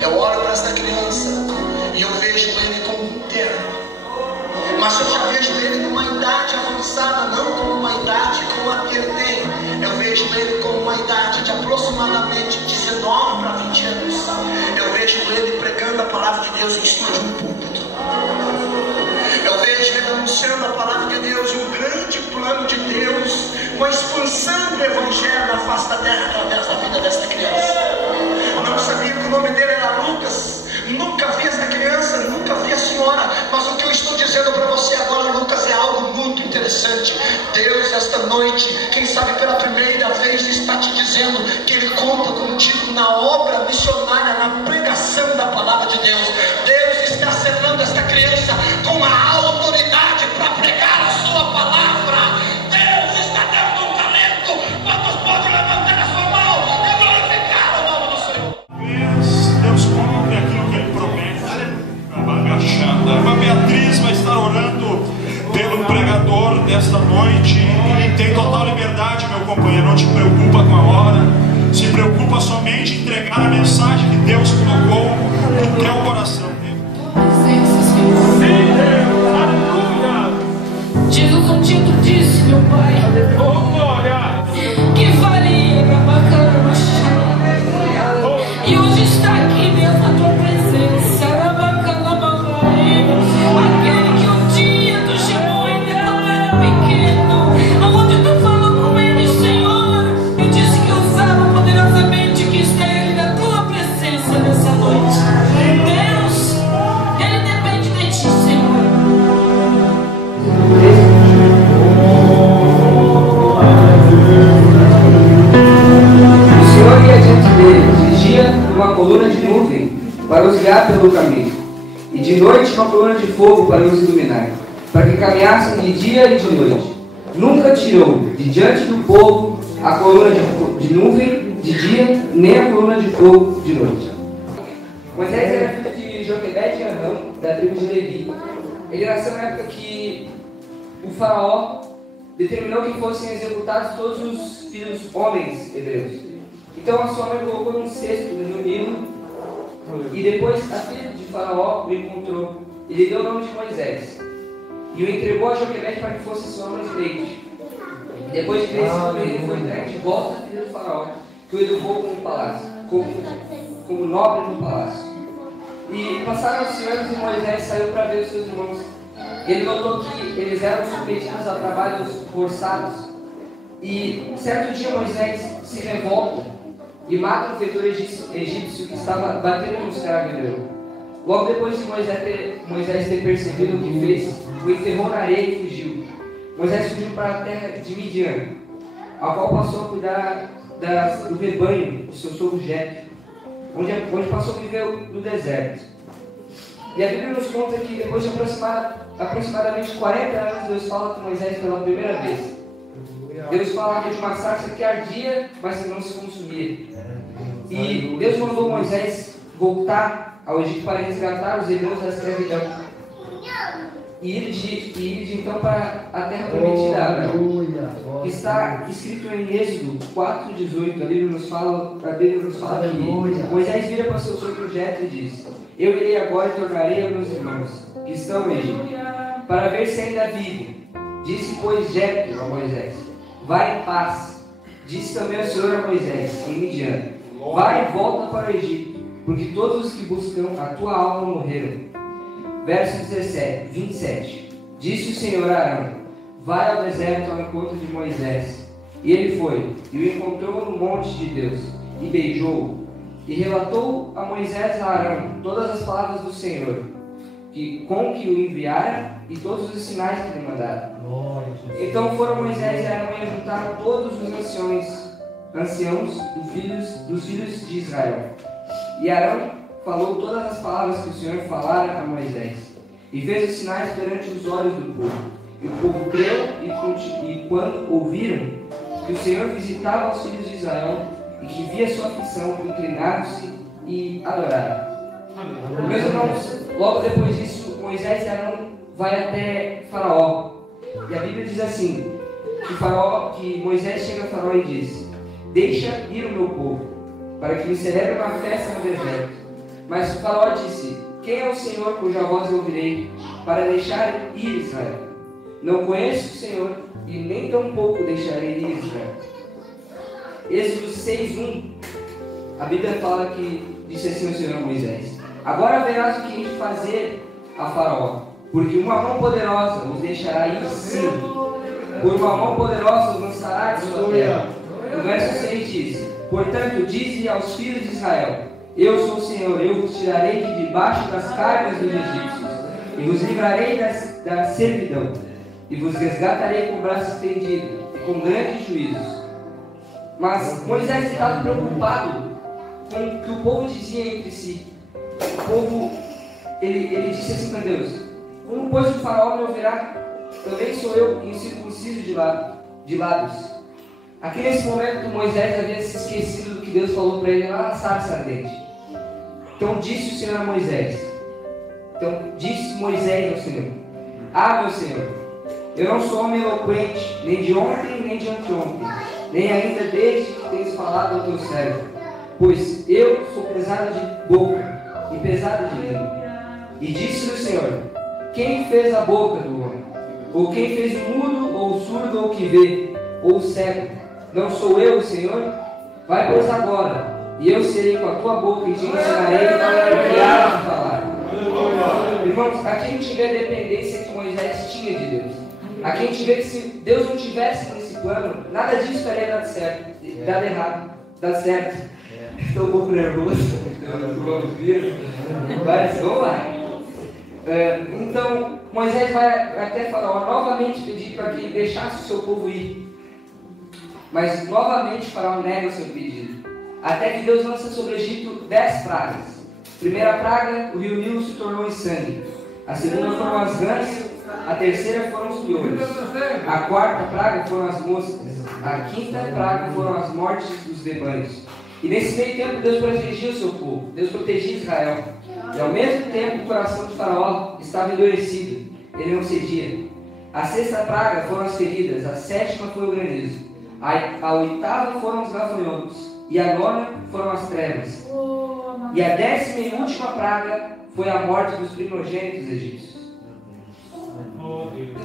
Eu olho para esta criança e eu vejo ele como terno. Mas eu já vejo ele numa idade avançada, não como uma idade como a que ele tem. Eu vejo ele com uma idade de aproximadamente 19 para 20 anos. Eu vejo ele pregando a palavra de Deus em cima de um púlpito. Eu vejo ele anunciando a palavra de Deus e um grande plano de Deus, com a expansão do Evangelho na face da terra através da vida desta criança. Eu não sabia que o nome dele era Lucas. Nunca vi essa criança, nunca vi a senhora. Mas o que eu estou dizendo para você agora, Lucas, é algo muito interessante. Deus, esta noite, quem sabe pela primeira vez, está te dizendo que Ele conta contigo na obra missionária, na pregação da palavra de Deus. Deus está selando esta criança com a autoridade para pregar a sua palavra. Deus está dando um talento. Quantos podem levantar a sua mão e glorificar o nome do Senhor? Deus cumpre aquilo que Ele promete. A irmã Beatriz vai estar orando pelo pregador desta noite. E tem total liberdade, meu companheiro. Não te preocupa com a hora. Se preocupa somente em entregar a mensagem que Deus colocou no teu coração. Sim, Deus, aleluia. Jesus um dia disse, meu Pai, oh glória, que faria para bacana e hoje está aqui dentro da tua presença, aquele que um dia tu chamou ainda quando era pequeno, aonde tu falou com ele, Senhor, e disse que usava poderosamente, que está ele na tua presença nessa noite. Deus, ele depende de ti, Senhor. O Senhor ia diante dele, de dia uma coluna de nuvem para os guiar pelo caminho, e de noite uma coluna de fogo para os iluminar, para que caminhassem de dia e de noite. Nunca tirou de diante do povo a coluna de nuvem de dia, nem a coluna de fogo de noite. Moisés era filho de Joquebede e Anão, da tribo de Levi. Ele nasceu na época que o faraó determinou que fossem executados todos os filhos homens hebreus. Então a sua mãe colocou num cesto no Nilo, e depois a filha de faraó o encontrou. Ele deu o nome de Moisés e o entregou a Joquebede para que fosse sua mãe leite. E depois de crescido, ele foi entregue de volta à filha do faraó, que o educou como palácio, como nobre no palácio. E passaram-se anos e Moisés saiu para ver os seus irmãos. Ele notou que eles eram submetidos a trabalhos forçados. E certo dia Moisés se revolta e mata o feitor egípcio que estava batendo no escravo hebreu. Logo depois de Moisés ter percebido o que fez, o enterrou na areia e fugiu. Moisés fugiu para a terra de Midian, a qual passou a cuidar do rebanho do seu sogro Jetro, onde passou a viver no deserto. E a Bíblia nos conta que depois de aproximadamente 40 anos, Deus fala com Moisés pela primeira vez. Deus falava de uma sarça que ardia, mas que não se consumia. E Deus mandou Moisés voltar ao Egito para resgatar os hebreus da escravidão e ir então para a terra prometida a Abraão. Está escrito em Êxodo 4:18. A Bíblia nos fala que Moisés vira para seu sogro Jetro e diz: eu irei agora e tornarei aos meus irmãos que estão no Egito, para ver se ainda vivem. Disse, pois, Jetro a Moisés: vai em paz. Disse também o Senhor a Moisés, em Midian: vai e volta para o Egito, porque todos os que buscam a tua alma morreram. Verso 27. Disse o Senhor a Arão: vai ao deserto ao encontro de Moisés. E ele foi, e o encontrou no monte de Deus, e beijou-o, e relatou a Moisés e a Arão todas as palavras do Senhor, com que o enviara, e todos os sinais que lhe mandara. Então foram Moisés e Arão e juntaram todos os anciãos dos filhos de Israel. E Arão falou todas as palavras que o Senhor falara a Moisés, e fez os sinais perante os olhos do povo. E o povo creu, e quando ouviram que o Senhor visitava os filhos de Israel, e que via sua aflição, inclinaram-se e adoraram. Meus irmãos, logo depois disso, Moisés e Arão vai até Faraó. E a Bíblia diz assim, que Moisés chega a Faraó e diz: deixa ir o meu povo, para que me celebre uma festa no deserto. Mas o faraó disse: quem é o Senhor cuja voz eu ouvirei para deixar ir Israel? Não conheço o Senhor e nem tampouco deixarei ir Israel. Êxodo 6:1, a Bíblia fala que disse assim o Senhor a Moisés: agora verás o que hei de fazer a faraó, porque uma mão poderosa os deixará ir sim, por uma mão poderosa os lançará de sua terra. O verso 6 diz: portanto, dize aos filhos de Israel: eu sou o Senhor, eu vos tirarei de debaixo das cargas dos egípcios, e vos livrarei da servidão, e vos resgatarei com o braço estendido, e com grandes juízos. Mas Moisés estava preocupado com o que o povo dizia entre si. O povo, ele disse assim para Deus: como pois o faraó me ouvirá? Também sou eu incircunciso de lábios. Aqui nesse momento Moisés havia se esquecido do que Deus falou para ele lá na sarça ardente. Então disse o Senhor a Moisés. Então disse Moisés ao Senhor: ah, meu Senhor, eu não sou homem eloquente, nem de ontem, nem de anteontem, nem ainda desde que tens falado ao teu servo, pois eu sou pesado de boca e pesado de língua. E disse o Senhor: quem fez a boca do homem? Ou quem fez o mudo, ou o surdo, ou o que vê, ou o cego? Não sou eu, o Senhor? Vai, pois, agora, e eu serei com a tua boca e te ensinarei o que há de falar. Irmãos, aqui a gente vê a dependência que Moisés tinha de Deus. Aqui a gente vê que se Deus não tivesse nesse plano, nada disso teria dado certo, dado errado, dado certo. Estou um pouco nervoso, vamos ver. Mas vamos lá. Então, Moisés vai até Faraó novamente pedir para que ele deixasse o seu povo ir. Mas novamente Faraó nega o seu pedido. Até que Deus lança sobre o Egito 10 pragas. Primeira praga, o rio Nilo se tornou em sangue. A segunda foram as rãs. A terceira foram os piolhos. A quarta praga foram as moscas. A quinta praga foram as mortes dos rebanhos. E nesse meio tempo Deus protegia o seu povo. Deus protegia Israel. E ao mesmo tempo o coração de Faraó estava endurecido. Ele não cedia. A sexta praga foram as feridas. A sétima foi o granizo. A oitava foram os gafanhotos. E a nona foram as trevas. E a 10ª e última praga foi a morte dos primogênitos egípcios.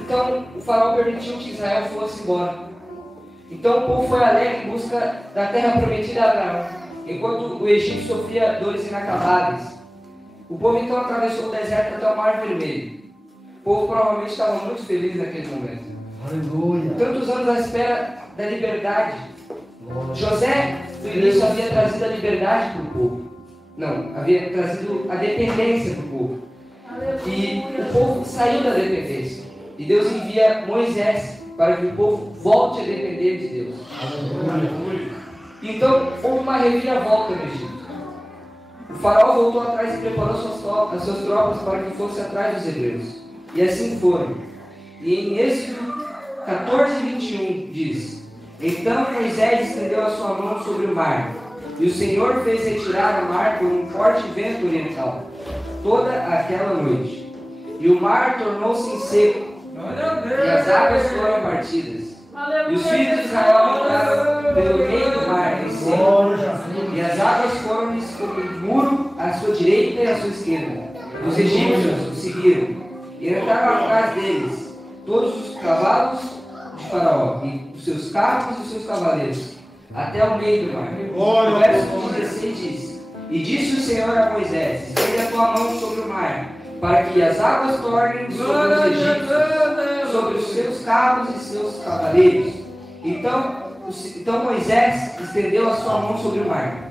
Então o faraó permitiu que Israel fosse embora. Então o povo foi alegre em busca da terra prometida a Abraão, enquanto o Egito sofria dores inacabáveis. O povo então atravessou o deserto até o Mar Vermelho. O povo provavelmente estava muito feliz naquele momento. Aleluia. Tantos anos à espera da liberdade. José, no início, havia trazido a liberdade para o povo. Não, havia trazido a dependência para o povo. E o povo saiu da dependência. E Deus envia Moisés para que o povo volte a depender de Deus. Então, houve uma reviravolta no Egito. O faraó voltou atrás e preparou as suas tropas para que fosse atrás dos hebreus. E assim foram. E em Êxodo 14:21 diz: então Moisés estendeu a sua mão sobre o mar, e o Senhor fez retirar o mar por um forte vento oriental, toda aquela noite. E o mar tornou-se em seco, e as águas foram partidas. E os filhos de Israel entraram pelo meio do mar em seco, e as águas foram-lhes como um muro à sua direita e à sua esquerda. Os egípcios os seguiram, e entraram atrás deles todos os cavalos de Faraó, e os seus carros e os seus cavaleiros, até o meio do mar. O verso 16 diz: e disse o Senhor a Moisés: estende a tua mão sobre o mar, para que as águas tornem sobre os egípcios, sobre os seus carros e seus cavaleiros. Então Moisés estendeu a sua mão sobre o mar,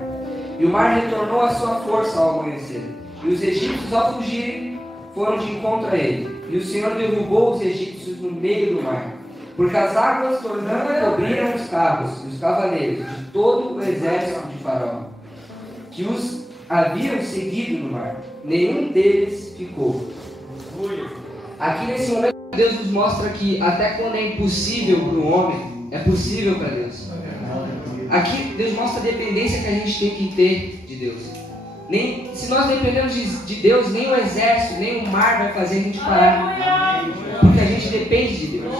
e o mar retornou à sua força ao amanhecer. E os egípcios, ao fugirem, foram de encontro a ele. E o Senhor derrubou os egípcios no meio do mar, porque as águas tornando cobriram os carros e os cavaleiros de todo o exército de Faraó, que os haviam seguido no mar. Nenhum deles ficou. Aqui nesse momento Deus nos mostra que até quando é impossível para o homem, é possível para Deus. Aqui Deus mostra a dependência que a gente tem que ter de Deus. Se nós dependemos de Deus, nem o exército, nem o mar vai fazer a gente parar, porque a gente depende de Deus.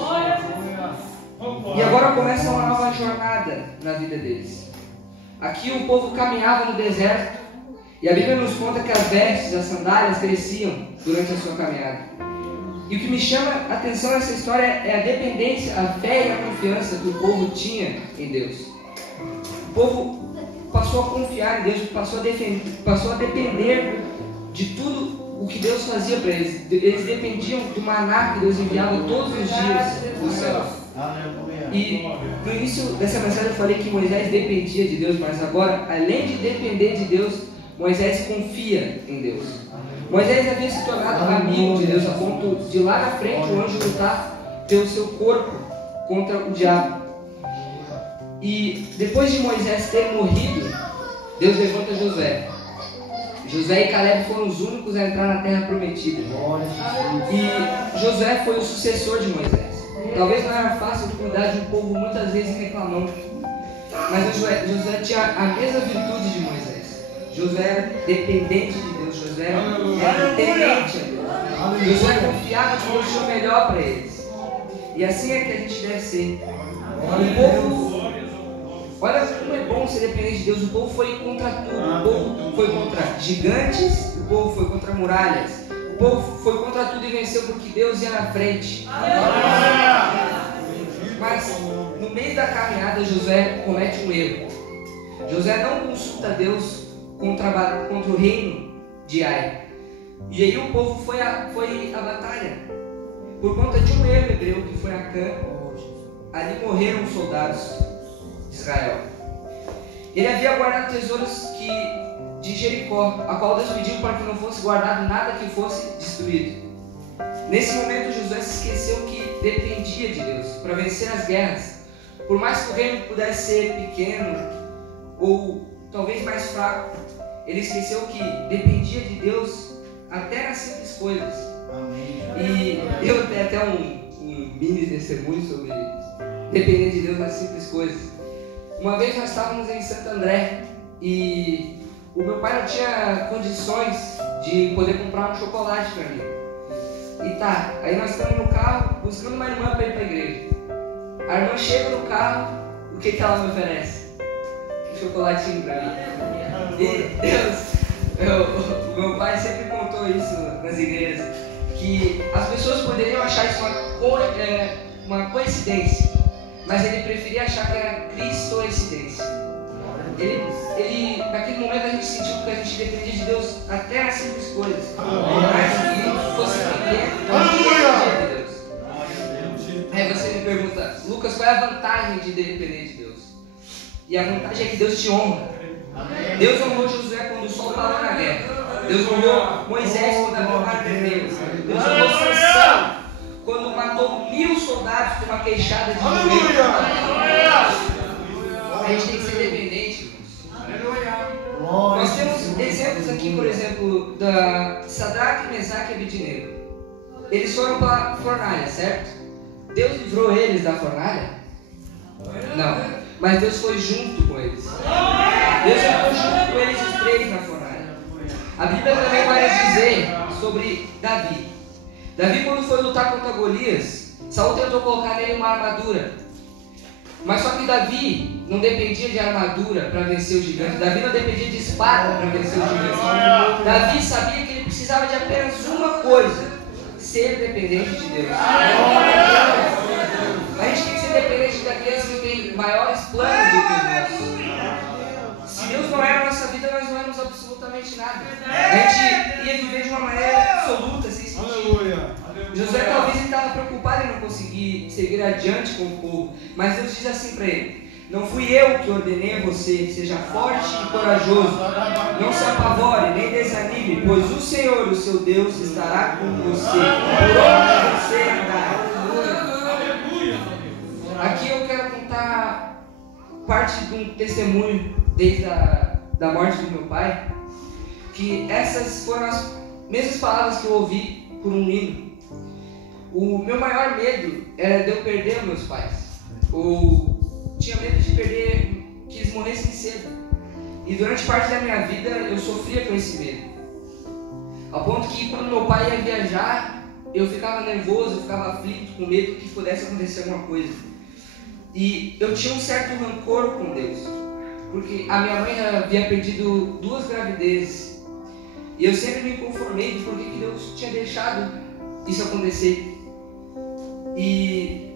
E agora começa uma nova jornada na vida deles. Aqui o povo caminhava no deserto, E a Bíblia nos conta que as vestes, as sandálias cresciam durante a sua caminhada. E o que me chama a atenção nessa história é a dependência, a fé e a confiança que o povo tinha em Deus. O povo passou a confiar em Deus, passou a depender de tudo o que Deus fazia para eles. Eles dependiam do maná que Deus enviava todos os dias do céu. E no início dessa mensagem eu falei que Moisés dependia de Deus, mas agora, além de depender de Deus, Moisés confia em Deus. Moisés havia se tornado amigo de Deus a ponto de lá na frente o anjo lutar pelo seu corpo contra o diabo. E depois de Moisés ter morrido, Deus levanta Josué. Josué e Caleb foram os únicos a entrar na terra prometida. E Josué foi o sucessor de Moisés. Talvez não era fácil cuidar de um povo muitas vezes reclamando, mas Josué tinha a mesma virtude de Moisés. Josué era dependente de Deus. Josué era temente a Deus. Josué confiava que Deus tinha o melhor para eles. E assim é que a gente deve ser. O povo, olha como é bom ser dependente de Deus. O povo foi contra tudo. O povo foi contra gigantes, o povo foi contra muralhas, o povo foi contra tudo e venceu porque Deus ia na frente. Mas no meio da caminhada Josué comete um erro. Josué não consulta Deus contra o reino de Ai. E aí o povo foi à batalha. Por conta de um erro hebreu que foi Acã, ali morreram os soldados de Israel. Ele havia guardado tesouros de Jericó, a qual Deus pediu para que não fosse guardado nada que fosse destruído. Nesse momento Josué se esqueceu que dependia de Deus para vencer as guerras. Por mais que o reino pudesse ser pequeno ou talvez mais fraco, ele esqueceu que dependia de Deus até nas simples coisas. E eu tenho até um mini testemunho sobre depender de Deus nas simples coisas. Uma vez nós estávamos em Santo André e o meu pai não tinha condições de poder comprar um chocolate para mim. E tá, aí nós estamos no carro buscando uma irmã para ir para a igreja. A irmã chega no carro, o que ela me oferece? Um chocolatinho para mim. E Deus, meu pai sempre contou isso nas igrejas, que as pessoas poderiam achar isso uma coincidência, mas ele preferia achar que era cristoincidência. Naquele momento a gente sentiu que a gente dependia de Deus até nas simples coisas. Mas que fosse pequeno, a gente dependia de Deus. Aí você me pergunta, Lucas, qual é a vantagem de depender de Deus? E a vantagem é que Deus te honra. Deus honrou Josué quando o sol parou na guerra. Deus honrou Moisés quando abriu o mar vermelho. Deus honrou Sansão quando matou 1000 soldados com uma queixada de joelho. A gente tem que ser dependente. Nós temos exemplos aqui, por exemplo, da Sadraque, Mesaque e Abednego. Eles foram para a fornalha, certo? Deus livrou eles da fornalha? Não, mas Deus foi junto com eles. Deus ficou junto com eles os 3 na fornalha. A Bíblia também vai nos dizer sobre Davi. Davi, quando foi lutar contra Golias, Saul tentou colocar nele uma armadura. Mas só que Davi não dependia de armadura para vencer o gigante. Davi não dependia de espada para vencer o gigante. Davi sabia que ele precisava de apenas uma coisa: ser dependente de Deus. A gente tem que ser dependente daqueles que têm maiores planos do que os nossos. Se Deus não era a nossa vida, nós não éramos absolutamente nada. A gente ia viver de uma maneira absoluta, sem sentido. Josué talvez ele estava preocupado em não conseguir seguir adiante com o povo, mas Deus diz assim para ele: não fui eu que ordenei a você, seja forte e corajoso, não se apavore nem desanime, pois o Senhor, o seu Deus, estará com você, por onde você andar. Aqui eu quero contar parte de um testemunho desde da morte do meu pai, que essas foram as mesmas palavras que eu ouvi por um hino. O meu maior medo era de eu perder meus pais. Eu tinha medo de perder, que eles morressem cedo. E durante parte da minha vida eu sofria com esse medo. Ao ponto que quando meu pai ia viajar, eu ficava nervoso, eu ficava aflito, com medo que pudesse acontecer alguma coisa. E eu tinha um certo rancor com Deus. porque a minha mãe havia perdido 2 gravidezes. E eu sempre me conformei de por que Deus tinha deixado isso acontecer. E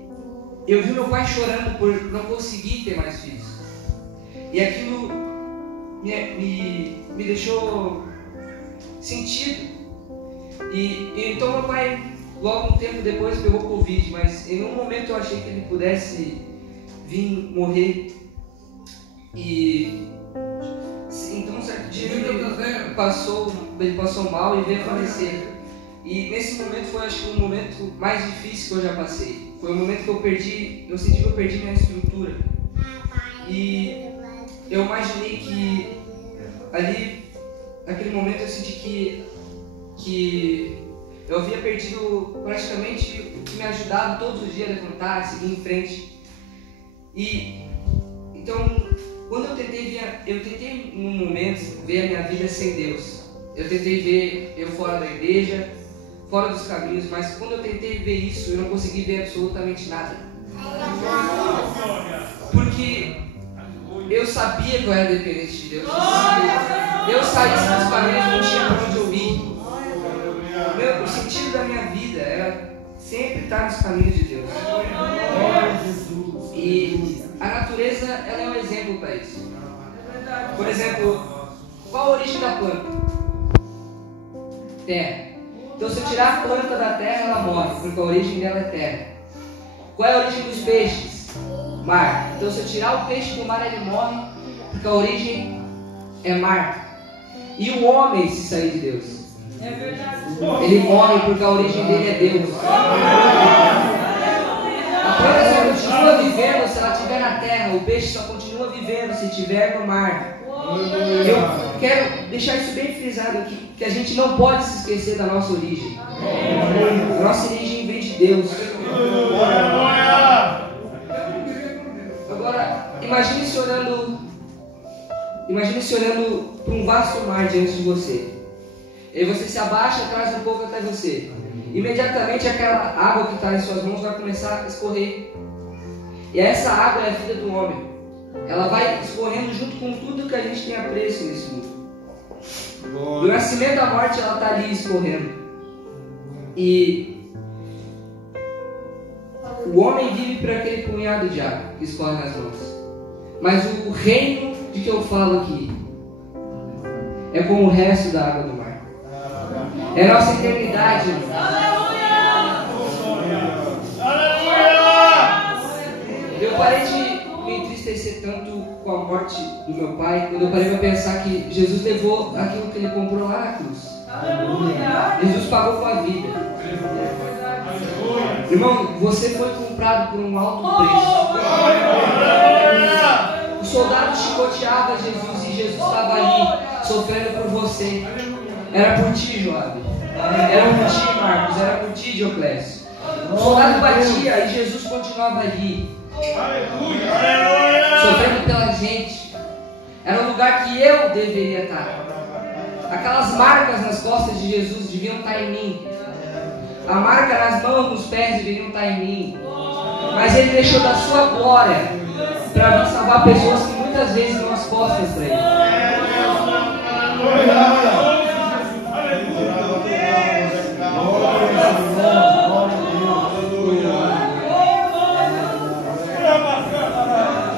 eu vi meu pai chorando por não conseguir ter mais filhos. E aquilo me deixou sentido. E então meu pai, logo um tempo depois, pegou Covid, mas em um momento eu achei que ele pudesse vir morrer. E então um certo dia ele passou mal e veio a falecer. E nesse momento foi, acho que, o momento mais difícil que eu já passei. Foi o momento que eu senti que eu perdi minha estrutura. E eu imaginei que ali, naquele momento, eu senti que eu havia perdido praticamente o que me ajudava todos os dias a levantar, a seguir em frente. E então, quando eu tentei num momento ver a minha vida sem Deus. Eu tentei ver eu fora da igreja, fora dos caminhos, mas quando eu tentei ver isso, eu não consegui ver absolutamente nada. Porque eu sabia que eu era dependente de Deus. Eu saísse dos caminhos, não tinha para onde eu ir. O sentido da minha vida era sempre estar nos caminhos de Deus. E a natureza, ela é um exemplo para isso. Por exemplo, qual a origem da planta? Terra. Então, se eu tirar a planta da terra, ela morre, porque a origem dela é terra. Qual é a origem dos peixes? Mar. Então, se eu tirar o peixe do mar, ele morre, porque a origem é mar. E o homem, se sair de Deus, ele morre porque a origem dele é Deus. A planta só continua vivendo se ela estiver na terra. O peixe só continua vivendo se estiver no mar. Eu quero deixar isso bem frisado aqui, que a gente não pode se esquecer da nossa origem. A nossa origem vem de Deus. Agora, imagine se olhando para um vasto mar diante de você. E você se abaixa, traz um pouco até você. Imediatamente aquela água que está em suas mãos vai começar a escorrer. E essa água é a vida do homem. Ela vai escorrendo junto com tudo que a gente tem apreço nesse mundo. Do nascimento à morte, ela está ali escorrendo. E o homem vive por aquele punhado de água que escorre nas mãos. Mas o reino de que eu falo aqui é como o resto da água do mar. É a nossa eternidade. Eu parei de me entristecer tanto com a morte do meu pai, quando eu parei para pensar que Jesus levou aquilo que ele comprou lá na cruz. Jesus pagou com a vida. Irmão, você foi comprado por um alto preço. O soldado chicoteava Jesus e Jesus estava ali sofrendo por você. Era por ti, Joabe. Era por ti, Marcos. Era por ti, Dioclésio. O soldado batia e Jesus continuava ali, sofrendo pela gente. Era o lugar que eu deveria estar. Aquelas marcas nas costas de Jesus deviam estar em mim. A marca nas mãos, nos pés deveriam estar em mim. Mas Ele deixou da sua glória para vir salvar pessoas que muitas vezes dão as costas para Ele.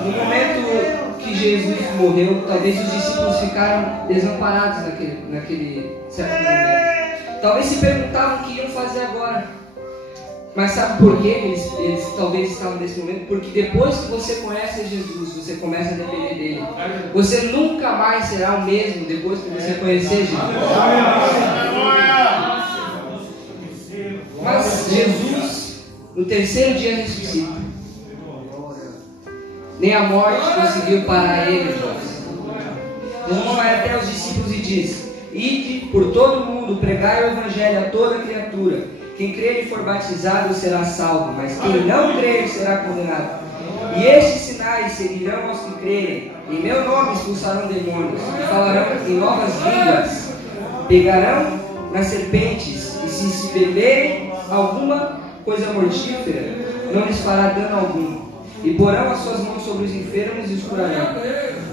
No momento que Jesus morreu, talvez os discípulos ficaram desamparados naquele certo momento. Talvez se perguntavam o que iam fazer agora. Mas sabe por que eles talvez estavam nesse momento? Porque depois que você conhece Jesus, você começa a depender dele. Você nunca mais será o mesmo depois que você conhecer Jesus. Mas Jesus, no terceiro dia, ressuscita. Nem a morte conseguiu parar ele. Jesus vai até os discípulos e diz: ide por todo mundo, pregai o evangelho a toda criatura. Quem crer e for batizado será salvo, mas quem não crer será condenado. E estes sinais seguirão aos que crerem. Em meu nome expulsarão demônios, falarão em novas línguas, pegarão nas serpentes, e se beberem alguma coisa mortífera, não lhes fará dano algum. e porão as suas mãos sobre os enfermos e os curarão.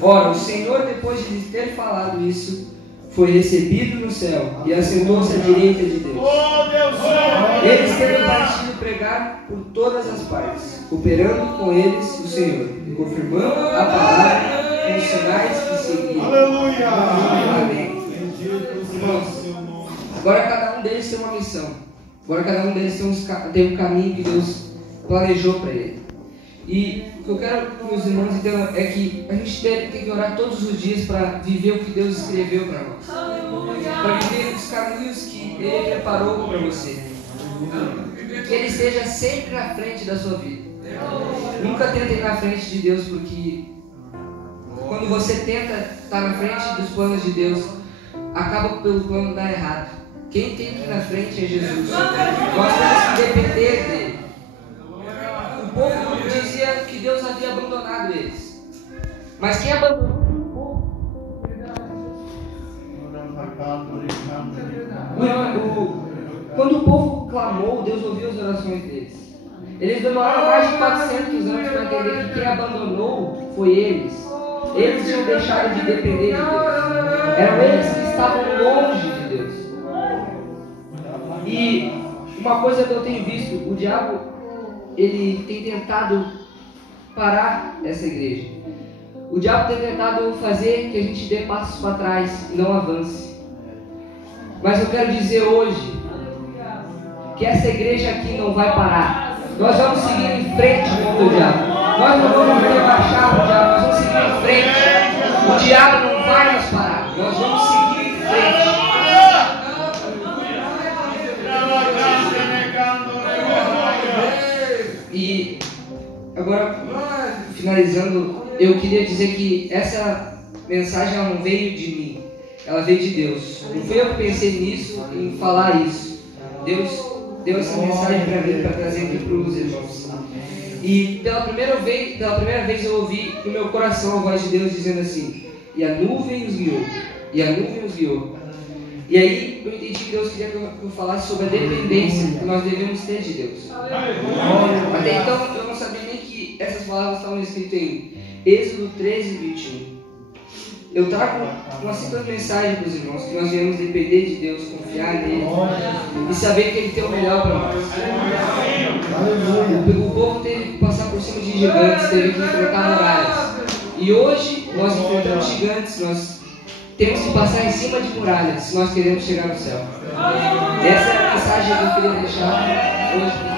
Ora, o Senhor, depois de lhes ter falado isso, foi recebido no céu e assentou-se à direita de Deus. Eles tendo partido pregar por todas as partes, cooperando com eles o Senhor, e confirmando a palavra com os sinais que seguiam. Aleluia! Amém. Irmãos, agora cada um deles tem uma missão. Agora cada um deles tem um caminho que Deus planejou para ele. E o que eu quero que os irmãos entendam é que a gente tem que orar todos os dias para viver o que Deus escreveu para nós. Para viver os caminhos que Ele preparou para você. Que Ele esteja sempre na frente da sua vida. Nunca tente ir na frente de Deus, porque quando você tenta estar na frente dos planos de Deus, acaba pelo plano dar errado. Quem tem que ir na frente é Jesus. Nós temos que depender dele. O povo dizia que Deus havia abandonado eles. Mas quem abandonou o povo? Quando o povo clamou, Deus ouviu as orações deles. Eles demoraram mais de 400 anos para entender que quem abandonou foi eles. Eles tinham deixado de depender de Deus. Eram eles que estavam longe de Deus. E uma coisa que eu tenho visto, o diabo, ele tem tentado parar essa igreja. O diabo tem tentado fazer que a gente dê passos para trás e não avance. Mas eu quero dizer hoje que essa igreja aqui não vai parar. Nós vamos seguir em frente contra o diabo. Nós não vamos rebaixar o diabo, nós vamos seguir em frente. O diabo não vai nos parar. Nós vamos seguir em frente. E agora, finalizando, eu queria dizer que essa mensagem ela não veio de mim, ela veio de Deus. Não fui eu que pensei nisso, em falar isso. Deus deu essa mensagem para mim, para trazer aqui para os irmãos. E pela primeira vez eu ouvi no meu coração a voz de Deus dizendo assim: e a nuvem os guiou, e a nuvem os guiou. E aí eu entendi que Deus queria que eu falasse sobre a dependência que nós devemos ter de Deus. Até então eu não sabia nem que essas palavras estavam escritas em Êxodo 13, 21. Eu trago uma simples mensagem para os irmãos, que nós devemos depender de Deus, confiar nele e saber que Ele tem o melhor para nós. O povo teve que passar por cima de gigantes, teve que enfrentar muralhas. E hoje nós enfrentamos gigantes, nós temos que passar em cima de muralhas se nós queremos chegar no céu. Essa é a mensagem que eu queria deixar hoje.